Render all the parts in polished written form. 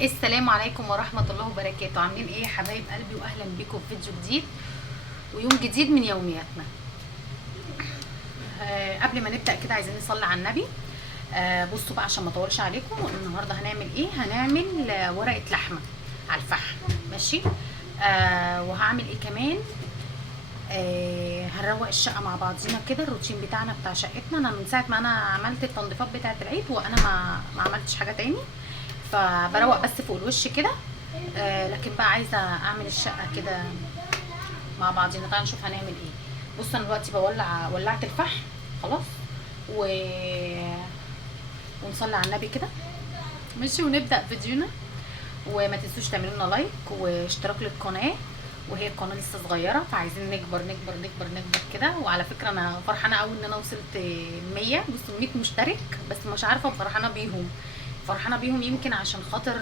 السلام عليكم ورحمة الله وبركاته. عاملين ايه يا حبايب قلبي؟ واهلا بيكم في فيديو جديد ويوم جديد من يومياتنا. قبل ما نبدأ كده عايزين نصلي على النبي. بصوا بقى عشان ما اطولش عليكم، النهارده هنعمل ايه؟ هنعمل ورقة لحمة على الفحم. ماشي. وهعمل ايه كمان؟ هنروق الشقة مع بعضينا كده. الروتين بتاعنا بتاع شقتنا، انا من ساعة ما انا عملت التنظيفات بتاعة العيد وانا ما عملتش حاجة تاني، فبروق بس فوق الوش كده. لكن بقى عايزه اعمل الشقه كده مع بعضينا. تعالوا نشوف هنعمل ايه. بصوا انا دلوقتي ولعت الفحم خلاص و... ونصلي على النبي كده. ماشي، ونبدا فيديونا. وما تنسوش تعملوا لنا لايك واشتراك للقناه، وهي القناه لسه صغيره فعايزين نكبر نكبر نكبر نكبر كده. وعلى فكره انا فرحانه قوي ان انا وصلت 100. بصوا 100 مشترك، بس مش عارفه فرحانه بيهم. فرحانه بيهم يمكن عشان خاطر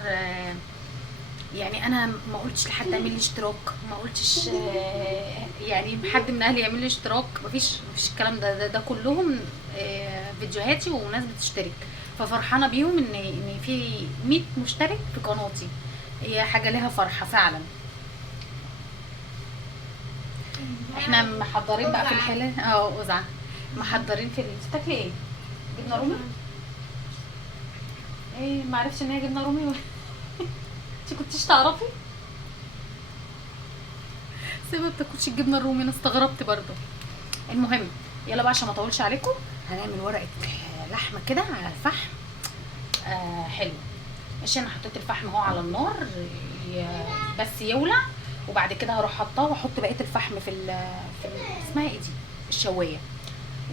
يعني انا ما قلتش لحد اعمل لي اشتراك، ما قلتش يعني حد من اهلي يعمل لي اشتراك. مفيش الكلام ده كلهم فيديوهاتي وناس بتشترك. ففرحانه بيهم ان في 100 مشترك في قناتي. هي حاجه ليها فرحه فعلا. احنا محضرين بقى في الحله قزعه. محضرين في تاكلي ايه؟ جبنه رومي؟ ايه، ما عرفتش ان هي جبنه رومي انت كنتيش تعرفي؟ سيبها ما بتاكلش الجبنه الرومي، انا استغربت برضه. المهم، يلا بقى عشان ما اطولش عليكم، هنعمل ورقه لحمه كده على الفحم. حلو. ماشي، انا حطيت الفحم اهو على النار بس يولع، وبعد كده هروح حاطاه واحط بقيه الفحم في اسمها ايه دي، الشوايه،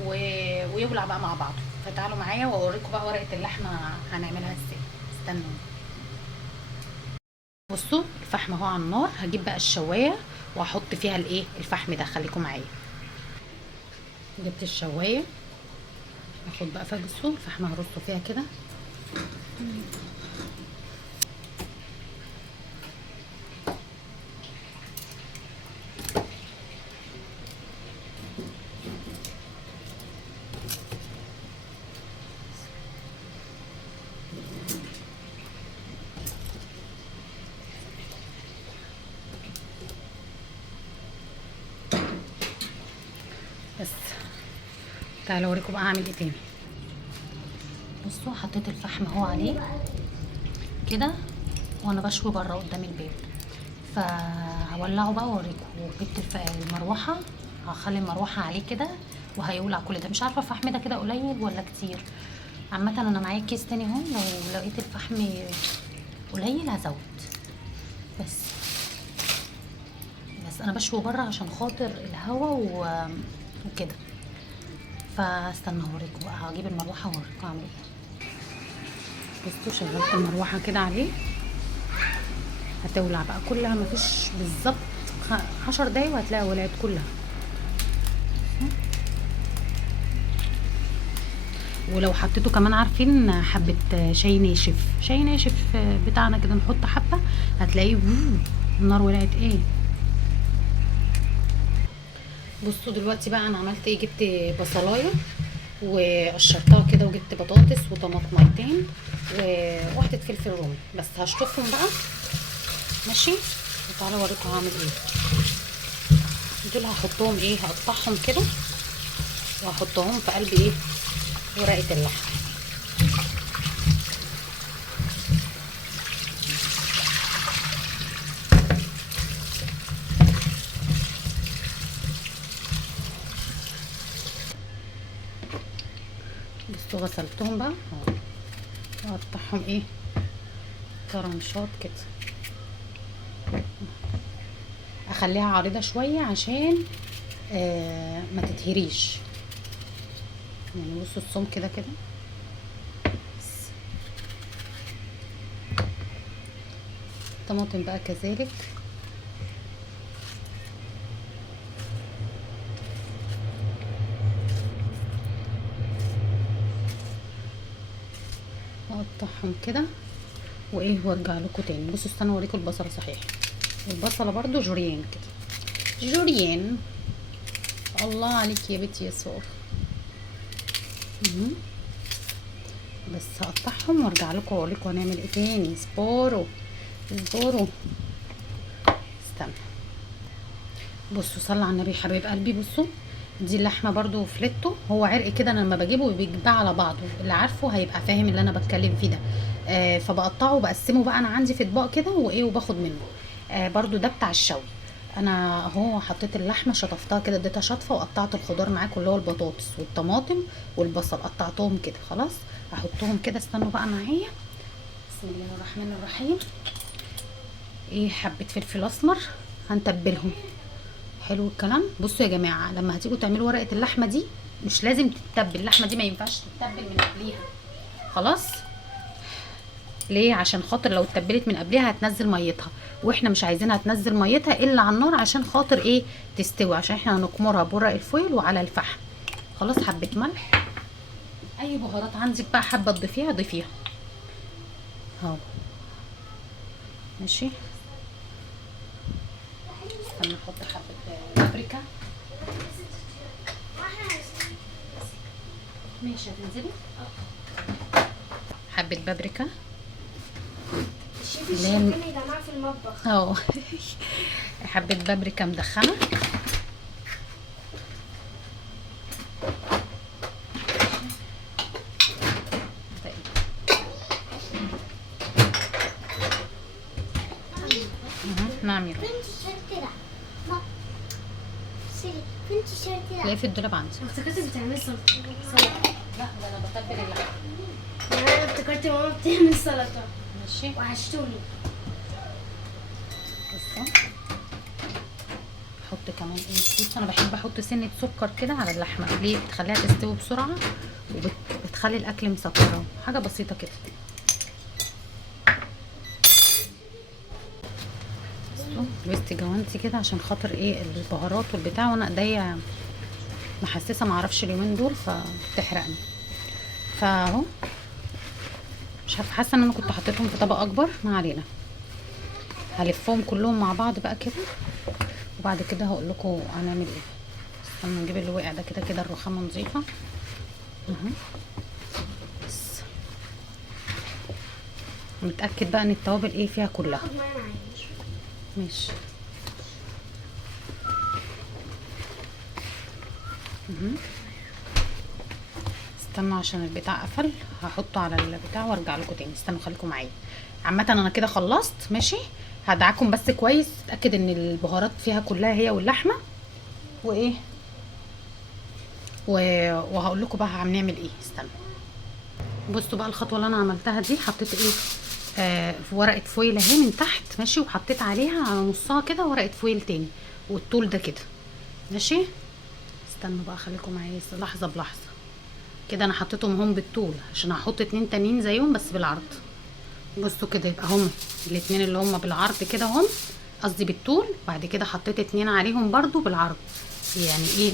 ويولع بقى مع بعض. فتعالوا معايا واوريكم بقى ورقه اللحمه هنعملها ازاي. استنوا. بصوا الفحم اهو على النار، هجيب بقى الشوايه واحط فيها الايه، الفحم ده. خليكم معايا. جبت الشوايه، هاخد بقى بصوا الفحم هرصه فيها كده. بس تعالوا اوريكم بقى هعمل ايه تاني. بصوا حطيت الفحم اهو عليه كده، وانا بشوي بره قدام الباب. فهولعه بقى واوريكم. وجبت المروحه، هخلي المروحه عليه كده وهيولع كل ده. مش عارفه الفحم ده كده قليل ولا كتير. عامه انا معايا كيس تاني اهو، لو لقيت الفحم قليل هزود. بس انا بشوي بره عشان خاطر الهوا وكده. فاستنى اوريكم بقى، هجيب المروحه واوريكم اعمل ايه. بصوا شغلت المروحه كده عليه، هتولع بقى كلها. مفيش بالظبط 10 دقايق وهتلاقي ولعت كلها. ولو حطيته كمان، عارفين حبه شاي ناشف، شاي ناشف بتاعنا كده، نحط حبه هتلاقيه النار ولعت ايه. بصوا دلوقتي بقى انا عملت ايه. جبت بصلايه وقشرتها كده، وجبت بطاطس وطماطميتين وواحده فلفل رومي. بس هشطفهم بقى. ماشي، وتعالوا اوريكم هعمل ايه. دول هحطهم ايه، هقطعهم كده وهحطهم في قلب ايه، ورقه اللحمه. بصوا غسلتهم بقى اهو، واقطعهم ايه، طرنشات كده. اخليها عريضه شويه عشان ما تتهريش. يعني بصوا الصوم كده كده. الطماطم بقى كذلك. اقطعهم كده وايه، وارجع لكم تاني. بصوا استنوا اوريكم البصله. صحيح البصله برضو جوريان كده، جوريان. الله عليك يا بنتي يا سور. بس هقطعهم وارجع لكم واقول لكم هنعمل ايه تاني. اصبروا اصبروا، استنى. بصوا صلوا على النبي حبايب قلبي. بصوا دي اللحمه برضو فليتو، هو عرق كده انا لما بجيبه بيتباع على بعضه، اللي عارفه هيبقى فاهم اللي انا بتكلم فيه ده. فبقطعه وبقسمه بقى انا عندي في اطباق كده وايه، وباخد منه. برضو ده بتاع الشوي. انا اهو حطيت اللحمه شطفتها كده، اديتها شطفه، وقطعت الخضار معاكم اللي هو البطاطس والطماطم والبصل، قطعتهم كده خلاص. احطهم كده، استنوا بقى معايا. بسم الله الرحمن الرحيم. ايه، حبه فلفل اسمر، هنتبلهم. حلو الكلام. بصوا يا جماعه، لما هتيجوا تعملوا ورقه اللحمه دي مش لازم تتبل اللحمه دي، ما ينفعش تتبل من قبليها خلاص. ليه؟ عشان خاطر لو اتبلت من قبلها هتنزل ميتها، واحنا مش عايزينها تنزل ميتها الا على النار، عشان خاطر ايه؟ تستوي، عشان احنا هنكمرها بورق الفويل وعلى الفحم. خلاص. حبه ملح، اي بهارات عندك بقى حابه تضيفيها ضيفيها اهو. ماشي. استنى نحط حبه بابريكا. ماشي هتنزلي. حبه بابريكا شيفي الشغالة يا جماعة في المطبخ اهو. حبه بابريكا مدخنه. نعم يا فين التيشيرت ده؟ فين التيشيرت ده؟ تلاقيه في الدولاب عندي. افتكرت بتعملي سلطة. لا ده انا بتبل اللحمه. يعني انا افتكرت ماما بتعمل سلطة. ماشي. وحشتوني. بصوا احط كمان ايه. بصوا انا بحب احط سنه سكر كده على اللحمه. ليه؟ بتخليها تستوي بسرعه، وبتخلي الاكل مسكره. حاجه بسيطه كده. لبست جوانتي كده عشان خاطر ايه البهارات والبتاع، وانا ايديا محسسه معرفش اليومين دول فبتحرقني. فاهو مش عارفه، حاسه ان انا كنت حطيتهم في طبق اكبر. ما علينا. هلفهم كلهم مع بعض بقى كده، وبعد كده هقول لكم هنعمل ايه. استنى نجيب اللي وقع ده. كده كده الرخامه نظيفه اهو. بس متاكد بقى ان التوابل ايه فيها كلها. خد معايا. ماشي. استنوا عشان البتاع قفل، هحطه على البتاع وارجع لكم تاني. استنوا خليكم معايا. عامه انا كده خلصت. ماشي. هدعكم بس كويس، اتاكد ان البهارات فيها كلها هي واللحمه وايه وهقول لكم بقى هنعمل ايه. استنوا. بصوا بقى الخطوه اللي انا عملتها دي. حطيت ايه في ورقه فويل اهي من تحت. ماشي. وحطيت عليها على نصها كده ورقه فويل تاني، والطول ده كده. ماشي. استنوا بقى خليكم معايا لحظه بلحظه. كده انا حطيتهم هم بالطول، عشان هحط 2 تانيين زيهم بس بالعرض. بصوا كده يبقى هم الاتنين اللي هم بالعرض كده هم، قصدي بالطول. بعد كده حطيت 2 عليهم برضو بالعرض، يعني ايه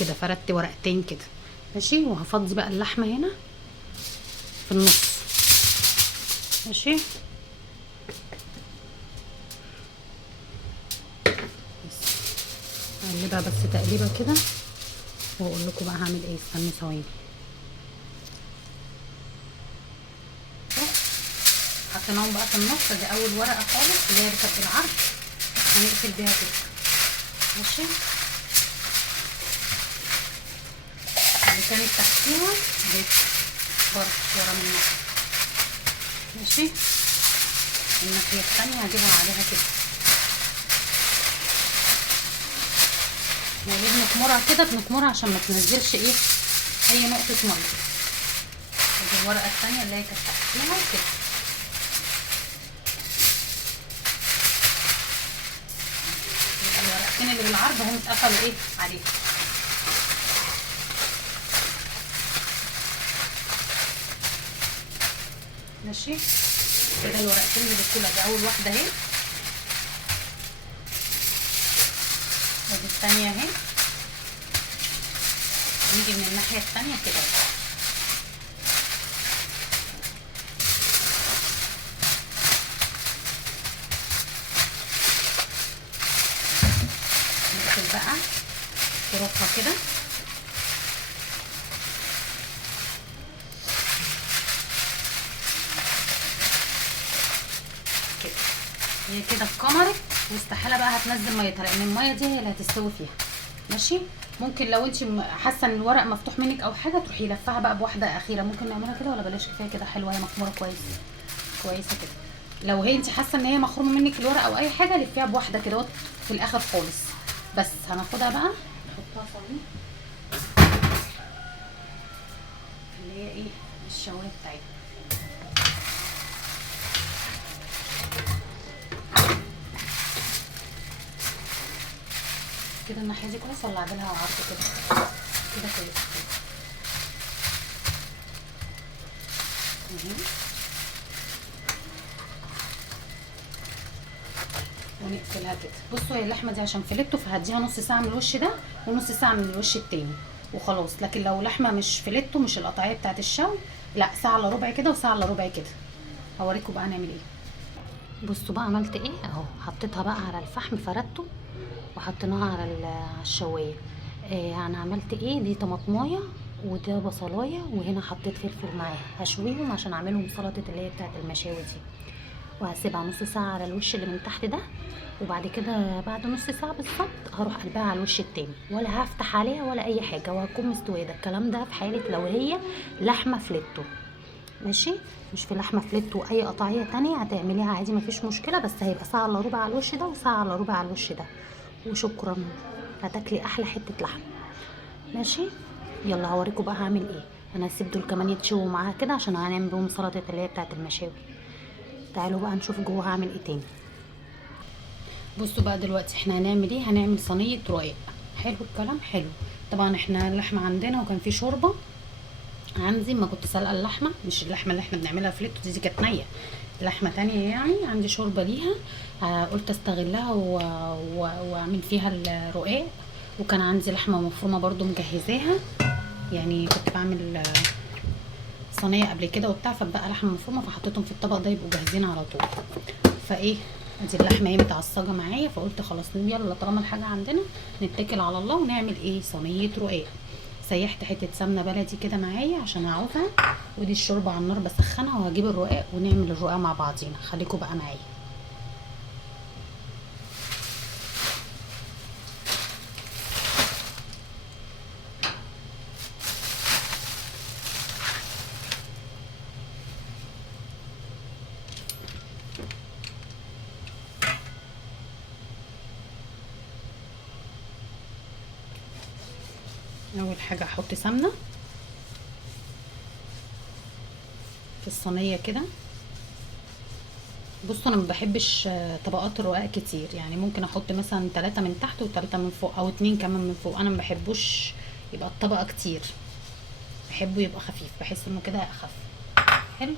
كده فردت ورقتين كده. ماشي. وهفضي بقى اللحمه هنا في النص. ماشي. اقلبها بس تقليبه كده واقول لكم بقى هعمل ايه. استنوا ثواني. حطيناهم بقى في النص. دي اول ورقه خالص اللي هي كانت بالعرض، هنقفل بيها كده. ماشي. اللي كانت تحتيها دي برضه ورا منها. ماشي. الناحيه الثانيه هجيبها عليها كده. وليه بنكمرها كده؟ بنكمرها عشان ما تنزلش ايه اي نقطه ميه. ادي الورقه الثانيه اللي هي كانت تحتيها كده. الورقتين اللي بالعرض هم اتقفلوا ايه عليها. ماشي. كده الورقتين اللي بالطول دي اول واحده اهي، ودي الثانيه اهي. نيجي من الناحيه الثانيه كده. نقفل بقى طرفها كده. هي كده اتكمرت، واستحاله بقى هتنزل ميتها، لان الميه دي هي اللي هتستوي فيها. ماشي. ممكن لو انت حاسه ان الورق مفتوح منك او حاجه تروحي لفها بقى بواحده اخيره، ممكن نعملها كده ولا بلاش؟ كفايه كده حلوه، هي مخموره كويس كويسه كده. لو هي انت حاسه ان هي مخرومه منك الورق او اي حاجه، لفيها بواحده كده في الاخر خالص. بس هناخدها بقى نحطها صينيه اللي هي ايه الشوايه بتاعتنا. كده الناحيه دي كويس ولا اعملها عرض كده؟ كده كويس كده. ونقفلها كده. بصوا هي اللحمه دي عشان فيليتو فهديها نص ساعه من الوش ده ونص ساعه من الوش التاني وخلاص. لكن لو لحمه مش فيليتو، مش القطعيه بتاعت الشوي، لا ساعه الا ربع كده وساعه الا ربع كده. هوريكم بقى هنعمل ايه. بصوا بقى عملت ايه اهو. حطيتها بقى على الفحم، فردته وحطيناها على الشوايه. انا عملت ايه، دي طماطمايه وده بصلايه، وهنا حطيت فلفل معاها هشويهم عشان اعملهم سلطه اللي هي بتاعت المشاوي دي. وهسيبها نص ساعه على الوش اللي من تحت ده، وبعد كده بعد نص ساعه بالظبط هروح قلبها على الوش التاني، ولا هفتح عليها ولا اي حاجه، وهتكون مستويه. ده الكلام ده في حاله لو هي لحمه فليتو، ماشي. مش في لحمه فليتو اي قطعيه تانية هتعمليها عادي مفيش مشكله، بس هيبقى ساعه الا ربع على الوش ده وساعه الا ربع على الوش ده، وشكرا. هتاكلي احلى حته لحمه. ماشي. يلا هوريكم بقى هعمل ايه. انا هسيب دول كمان يتشووا معاها كده عشان هنعمل بهم سلطه اللي هي بتاعت المشاوي. تعالوا بقى نشوف جوه هعمل ايه تاني. بصوا بقى دلوقتي احنا هنعمل ايه. هنعمل صينيه رقاق. حلو الكلام، حلو. طبعا احنا اللحمه عندنا وكان في شوربه عندي، ما كنت سالقه اللحمه، مش اللحمه اللي احنا بنعملها فليتو دي كانت نيه، لحمه تانية يعني. عندي شوربه ليها، قلت استغلها واعمل فيها الرقاق. وكان عندي لحمه مفرومه برضو مجهزاها، يعني كنت بعمل صينيه قبل كده وبتاع، فبقى لحمه مفرومه فحطيتهم في الطبق ده يبقوا جاهزين على طول. فايه ادي اللحمه اهي متعصجه معايا، فقلت خلاص يلا طالما الحاجه عندنا نتكل على الله ونعمل ايه صينيه رقاق. سيحت حته سمنه بلدي كده معايا عشان هعوزها، ودي الشوربه على النار بسخنها، وهجيب الرقاق ونعمل الرقاق مع بعضينا. خليكم بقى معايا. اول حاجه احط سمنه في الصينيه كده. بصوا انا ما بحبش طبقات الرقاق كتير، يعني ممكن احط مثلا 3 من تحت و3 من فوق، او 2 كمان من فوق. انا ما بحبوش يبقى الطبقه كتير، بحبه يبقى خفيف، بحس انه كده اخف. حلو.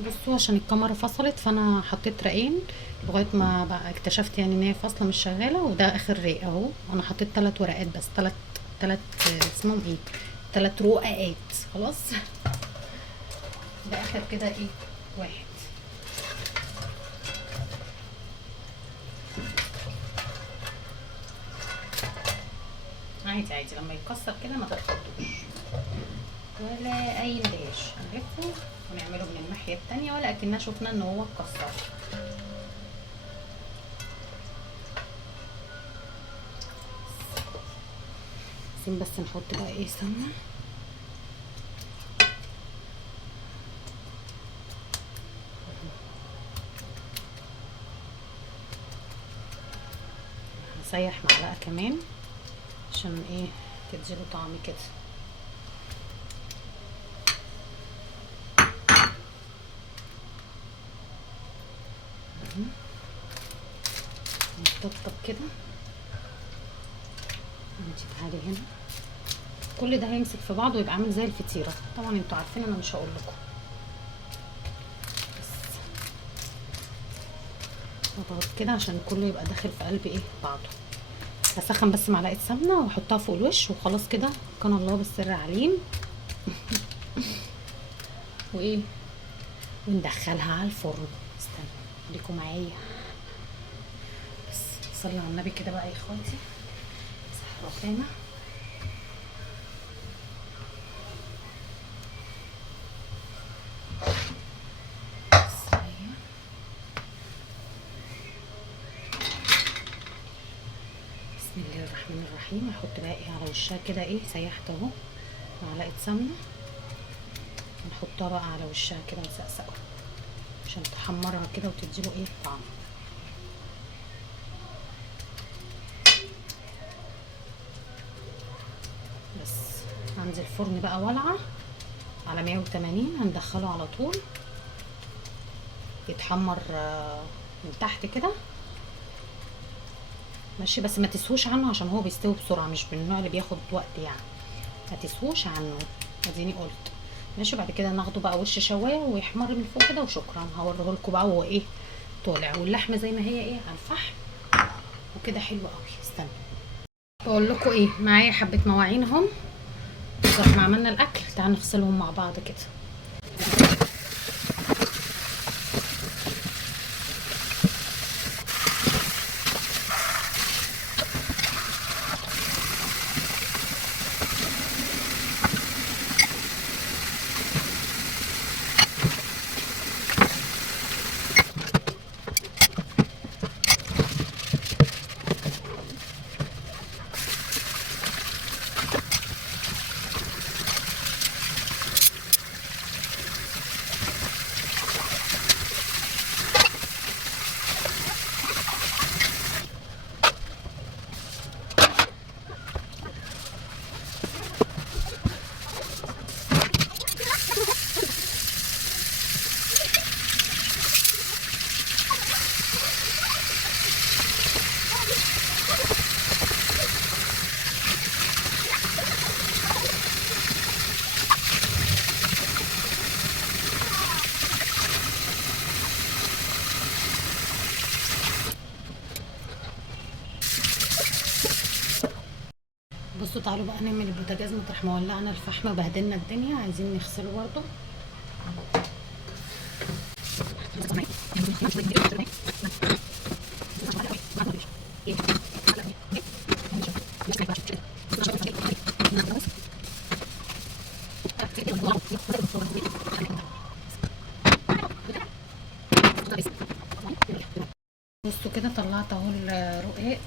بصوا عشان الكاميرا فصلت فانا حطيت رقين لغايه ما بقى اكتشفت يعني ان هي فاصله مش شغاله، وده اخر رق اهو. انا حطيت 3 ورقات بس، 3 اسمهم ايه، 3 رقاقات خلاص. ده اخر كده ايه واحد. عادي عادي لما يتكسر كده ما تتخضوش. ولا اي نداش. هنلفه ونعمله من الناحيه التانية ولا اكننا شفنا ان هو اتكسر. عايزين بس نحط بقى ايه سمنه. هسيح معلقه كمان عشان ايه تديله طعم كده. نطبطب كده. انتي تعالي هنا. كل ده هيمسك في بعضه ويبقى عامل زي الفطيره. طبعا انتوا عارفين انا مش هقول لكم. بس اضغط كده عشان كله يبقى داخل في قلب ايه بعضه. هسخن بس معلقه سمنه واحطها فوق الوش وخلاص كده. كان الله بالسر عليم. وايه وندخلها على الفرن. استنوا خليكم معايا بس. صلي على النبي كده بقى يا اخواتي. مسح الرخامه. بسم الله الرحمن الرحيم. هحط بقى ايه على وشها كده ايه. سيحت اهو معلقه سمنه. نحطها بقى على وشها كده نسقسقها عشان تحمرها كده وتديله ايه طعم. بس عندي الفرن بقى والعه على 180. هندخله على طول يتحمر من تحت كده ماشي. بس ما تسهوش عنه عشان هو بيستوي بسرعه. مش من النوع اللي بياخد وقت يعني. ما تسهوش عنه. اديني قلت ماشي. بعد كده ناخده بقى وش شوايه ويحمر من فوق كده وشكرا. هوريه لكم بقى هو ايه طالع. واللحمه زي ما هي ايه على الفحم وكده حلو قوي. استنى بقول لكم ايه. معايا حبه مواعين اهم. بعد ما عملنا الاكل تعالوا نغسلهم مع بعض كده. بصوا تعالوا بقى نعمل البوتاجاز. مطرح ما ولعنا الفحم بهدلنا الدنيا. عايزين نغسله برضو. بصوا كده طلعت اهو الرقاق.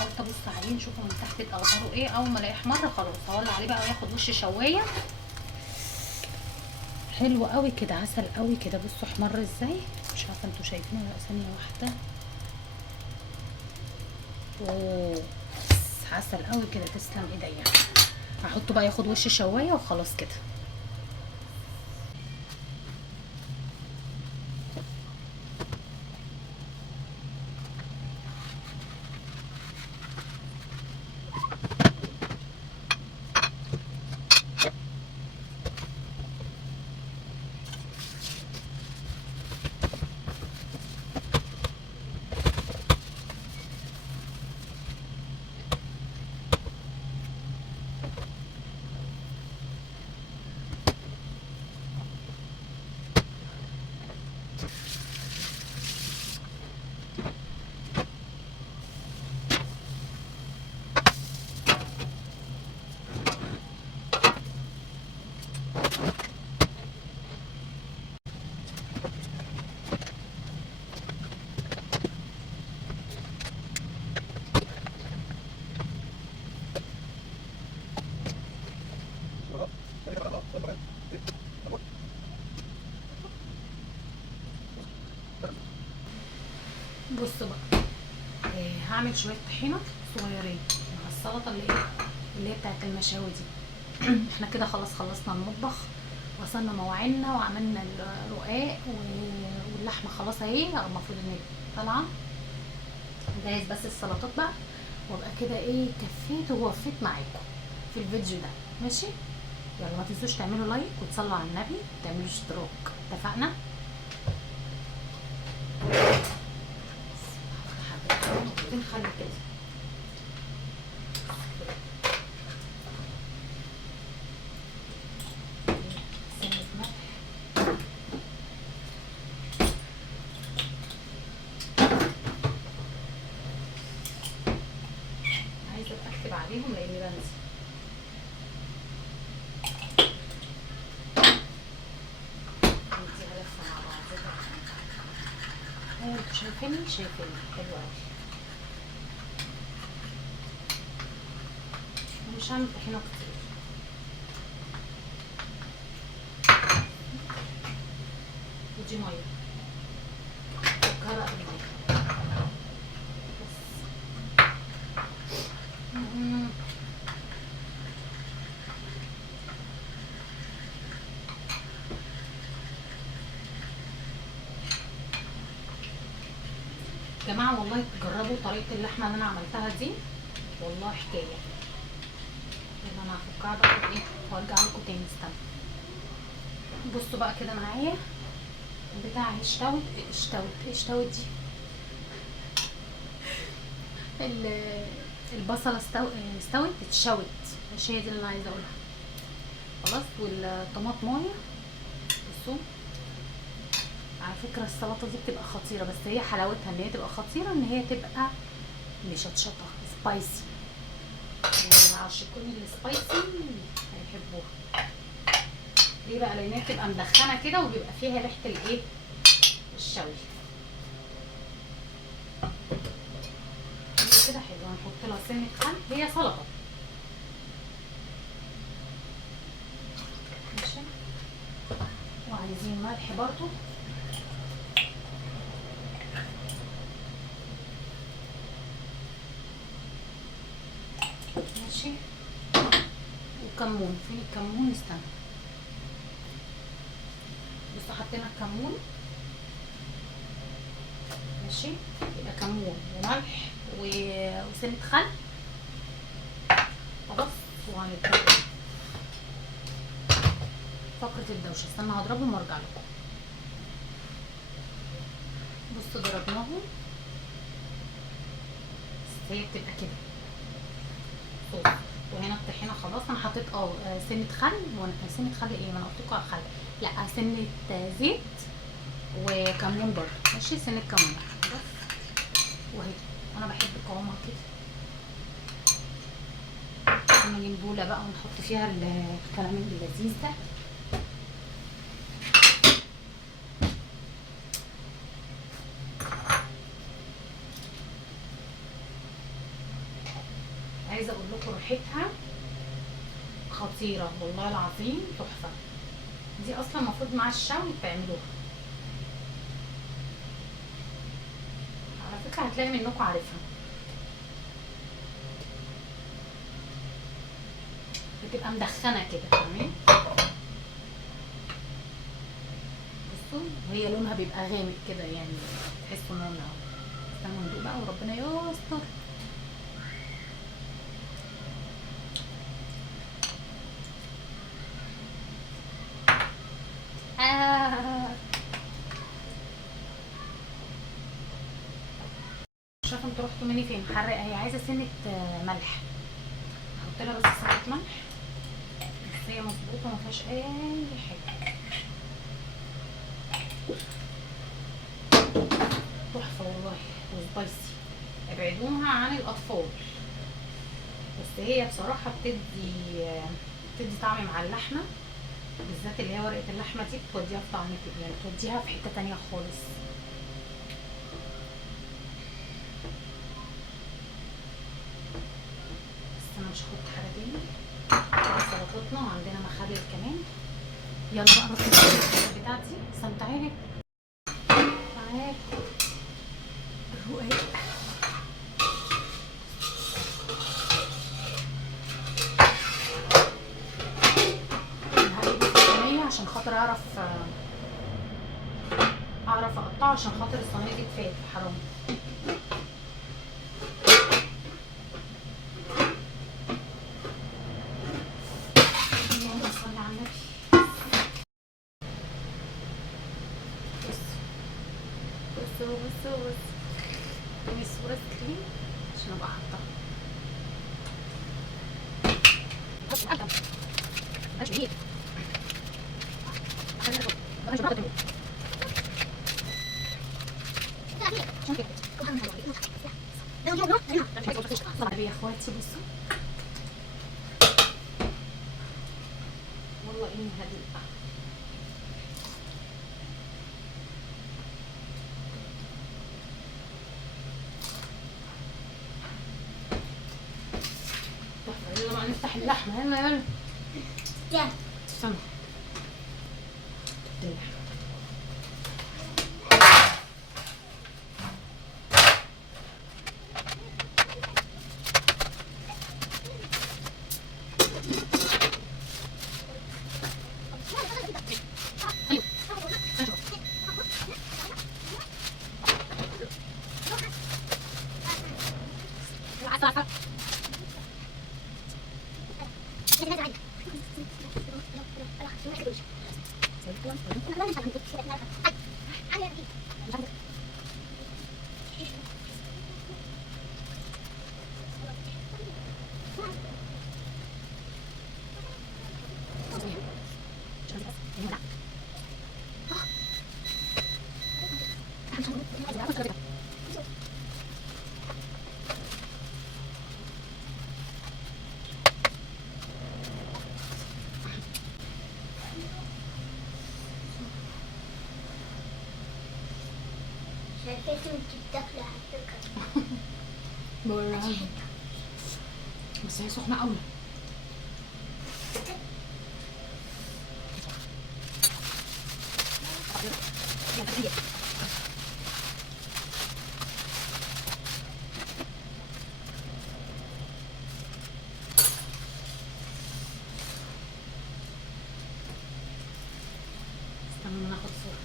قلت ابص عليه نشوفه من تحت اخباره ايه. اول ما الاقيه احمر خلاص هولع عليه بقى وياخد وش شوايه. حلو قوي كده عسل قوي كده. بصوا احمر ازاي. مش عارفه انتوا شايفينه ولا. ثانيه واحده. اوه عسل قوي كده. تسلم ايديا. هحطه بقى ياخد وش شوايه وخلاص كده. هعمل شويه طحينه صغيرين مع السلطه اللي هي بتاعت المشاوي دي. احنا كده خلاص خلصنا المطبخ، غسلنا مواعيننا وعملنا الرقاق واللحمه خلاص اهي، المفروض ان هي طالعه. نجهز بس السلطات بقى وابقى كده ايه كفيت ووفيت معاكم في الفيديو ده. ماشي، يلا ما تنسوش تعملوا لايك وتصلوا على النبي وتعملوا اشتراك، اتفقنا؟ نخلي كده عليهم لاني بنسى. نديها لفه مع بعض. انتوا شايفيني حلو قوي. مش هعمل طحينه كتير. ودي ميه وكرق الميه يا جماعه. والله تجربوا طريقه اللحمه اللي انا عملتها دي، والله حكايه. يلا انا هفكها بقى ايه وارجع لكم تاني. استنى بصوا بقى كده معايا البتاع اشتوت دي البصله اتشوت، مش هي دي اللي انا عايزه اقولها. خلاص، والطماطمايه بصوا. على فكره السلطه دي بتبقى خطيره، بس هي حلاوتها ان هي تبقى خطيره، ان هي تبقى مشطشطه سبايسي. العاشقين السبايسي هيحبوها. ليه بقى؟ لان هي بتبقى مدخنه كده وبيبقى فيها ريحه الايه الشوي كده حلو. هنحط لها سنه خل، هي سلطه ماشي. وعايزين ملح برضو، ماشي. وكمون، فين الكمون؟ استنى بصوا حطينا الكمون ماشي. يبقى كمون وملح وسنة خل خلاص. وهنضرب فقرة الدوشة. استنى هضربهم وارجع لكم. بصوا ضربناهم، بس هي بتبقى كده صوص. وهنا الطحينه خلاص انا حطيت سنه خل. سنه خل ايه؟ ما انا قلت لكم على الخل. لا، سنه زيت وكمون برضه ماشي. سنه كمون بس. وهي انا بحب قوامها كده. نجيب بوله بقى ونحط فيها الكلام اللذيذ ده. عايزه اقول لكم ريحتها خطيره والله العظيم، تحفه. دي اصلا المفروض مع الشوي تعملوها. على فكره هتلاقي منكم عارفها، بتبقى مدخنه كده فاهمين. بصوا وهي لونها بيبقى غامق كده، يعني تحسوا ان لونها. استنوا ندوق بقى وربنا يستر. مش عارفه انتوا رحتوا مني فين. حرقه هي عايزه سنه ملح. هحط لها بس سنه ملح، بس هي مظبوطه ما فيهاش اي حاجه. تحفه والله وسبايسي. ابعدوها عن الاطفال، بس هي بصراحه بتدي طعم مع اللحمه بالذات، اللي هي ورقه اللحمه دي بتوديها في طعم كده، يعني بتوديها في حته تانيه خالص. بس انا مش هحط حاجه تاني. سلطتنا وعندنا مخلل كمان. يلا بقى نروح الحاجات بتاعتي. استمتعي معاكم الرقاق. اعرف اقطعه عشان خاطر الصينيه دي تفات حرام. اللهم صل على النبي. بصوا اديني الصوره سكرين عشان ابقى حاطاها. يا اخواتي بصوا والله اني هدوء. يلا بقى نفتح اللحمه. يلا استنى شايفاكي وانتي بتاكلي على فكرة. بوريها لكم بس هي سخنه قوي. استنى ناخد صورة.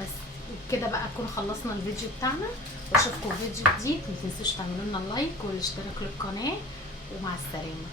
بس كده بقى نكون خلصنا الفيديو بتاعنا، واشوفكم فيديو جديد. متنسوش تعملوا لنا لايك والاشتراك للقناة، ومع السلامة.